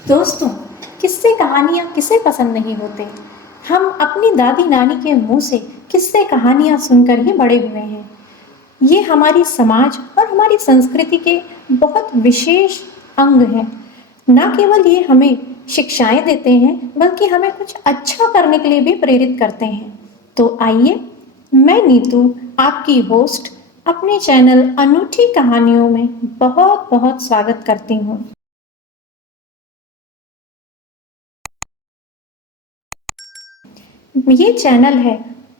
दोस्तों, किस्से कहानियाँ किसे पसंद नहीं होते। हम अपनी दादी नानी के मुंह से किस्से कहानियाँ सुनकर ही बड़े हुए हैं। ये हमारी समाज और हमारी संस्कृति के बहुत विशेष अंग हैं। न केवल ये हमें शिक्षाएं देते हैं, बल्कि हमें कुछ अच्छा करने के लिए भी प्रेरित करते हैं। तो आइए, मैं नीतू, आपकी होस्ट, अपने चैनल अनूठी कहानियों में बहुत बहुत स्वागत करती हूँ। ये चैनल है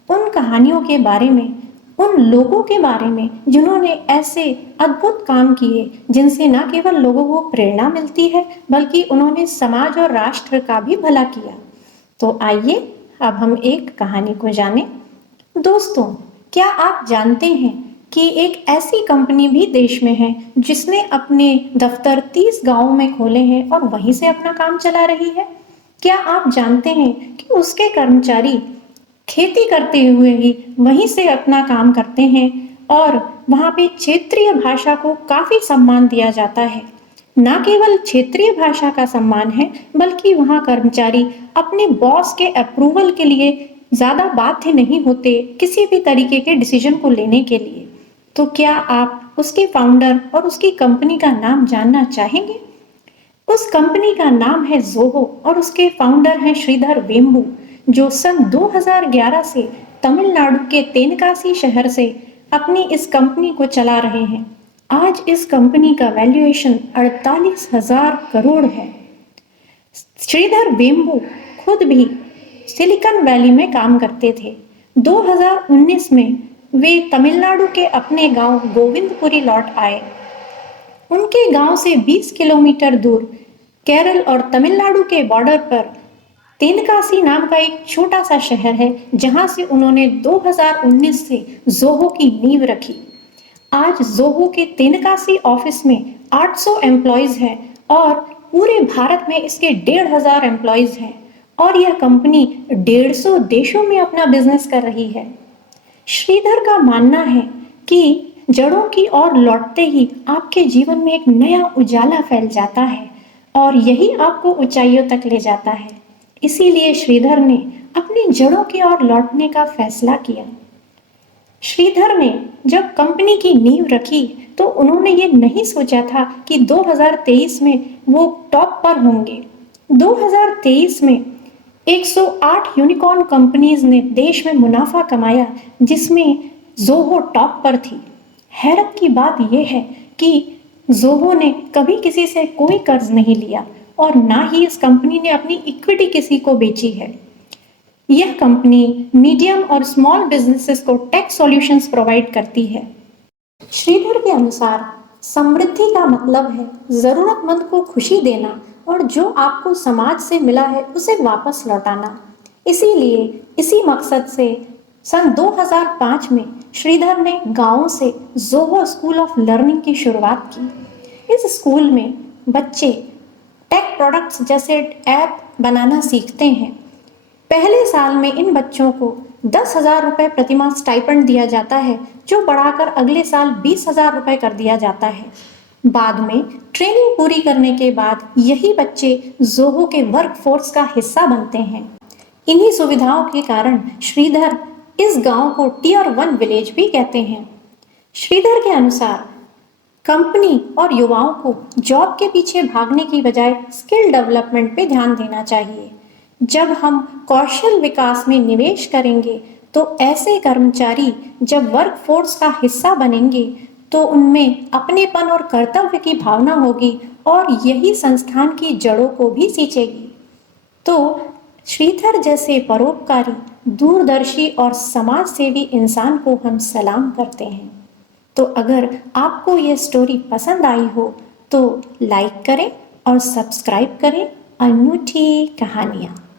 उन कहानियों के बारे में, उन लोगों के बारे में जिन्होंने ऐसे अद्भुत काम किए जिनसे न केवल लोगों को प्रेरणा मिलती है, बल्कि उन्होंने समाज और राष्ट्र का भी भला किया। तो आइए अब हम एक कहानी को जानें। दोस्तों, क्या आप जानते हैं कि एक ऐसी कंपनी भी देश में है जिसने अपने दफ्तर 30 गांवों में खोले हैं और वहीं से अपना काम चला रही है? क्या आप जानते हैं कि उसके कर्मचारी खेती करते हुए ही वहीं से अपना काम करते हैं और वहाँ पे क्षेत्रीय भाषा को काफी सम्मान दिया जाता है। न केवल क्षेत्रीय भाषा का सम्मान है, बल्कि वहाँ कर्मचारी अपने बॉस के अप्रूवल के लिए ज्यादा बाध्य नहीं होते किसी भी तरीके के डिसीजन को लेने के लिए। तो क्या आप उसके फाउंडर और उसकी कंपनी का नाम जानना चाहेंगे? उस कंपनी का नाम है ज़ोहो और उसके फाउंडर हैं श्रीधर वेम्बू, जो सन 2011 से तमिलनाडु के तेनकासी शहर से अपनी इस कंपनी को चला रहे हैं। आज इस कंपनी का वैल्यूएशन 48,000 करोड़ है। श्रीधर वेम्बू खुद भी सिलिकॉन वैली में काम करते थे। 2019 में वे तमिलनाडु के अपने गांव गोविंदपुरी लौट आए। उनके गांव से 20 किलोमीटर दूर केरल और तमिलनाडु के बॉर्डर पर तेनकासी नाम का एक छोटा सा शहर है, जहां से उन्होंने 2019 से ज़ोहो की नींव रखी। आज ज़ोहो के तेनकासी ऑफिस में 800 एम्प्लॉयज हैं और पूरे भारत में इसके 1,500 एम्प्लॉयज हैं और यह कंपनी 150 देशों में अपना बिजनेस कर रही है। श्रीधर का मानना है कि जड़ों की ओर लौटते ही आपके जीवन में एक नया उजाला फैल जाता है और यही आपको ऊंचाइयों तक ले जाता है। इसीलिए श्रीधर ने अपनी जड़ों की ओर लौटने का फैसला किया। श्रीधर ने जब कंपनी की नींव रखी तो उन्होंने ये नहीं सोचा था कि 2023 में वो टॉप पर होंगे। 2023 में 108 यूनिकॉर्न कंपनीज ने देश में मुनाफा कमाया, जिसमें ज़ोहो टॉप पर थी। हैरत की बात यह है कि ज़ोहो ने कभी किसी से कोई कर्ज नहीं लिया और ना ही इस कंपनी ने अपनी इक्विटी किसी को बेची है। यह कंपनी मीडियम और स्मॉल बिजनेसेस को टेक सॉल्यूशंस प्रोवाइड करती है। श्रीधर के अनुसार समृद्धि का मतलब है जरूरतमंद को खुशी देना और जो आपको समाज से मिला है उसे वापस लौटाना। इसीलिए इसी मकसद से सन 2005 में श्रीधर ने गांव से ज़ोहो स्कूल ऑफ लर्निंग की शुरुआत की। इस स्कूल में बच्चे टेक प्रोडक्ट्स जैसे ऐप बनाना सीखते हैं। पहले साल में इन बच्चों को 10,000 रुपये प्रतिमाह स्टाइपेंड दिया जाता है, जो बढ़ाकर अगले साल 20,000 रुपये कर दिया जाता है। बाद में ट्रेनिंग पूरी करने के बाद यही बच्चे ज़ोहो के वर्कफोर्स का हिस्सा बनते हैं। इन्हीं सुविधाओं के कारण श्रीधर इस गांव को टियर 1 विलेज भी कहते हैं। श्रीधर के अनुसार कंपनी और युवाओं को जॉब के पीछे भागने की बजाय स्किल डेवलपमेंट पे ध्यान देना चाहिए। जब हम कौशल विकास में निवेश करेंगे तो ऐसे कर्मचारी जब वर्कफोर्स का हिस्सा बनेंगे तो उनमें अपनेपन और कर्तव्य की भावना होगी और यही संस्थान की जड़ों को भी सींचेगी। तो श्रीधर जैसे परोपकारी, दूरदर्शी और समाज सेवी इंसान को हम सलाम करते हैं। तो अगर आपको यह स्टोरी पसंद आई हो तो लाइक करें और सब्सक्राइब करें अनूठी कहानियाँ।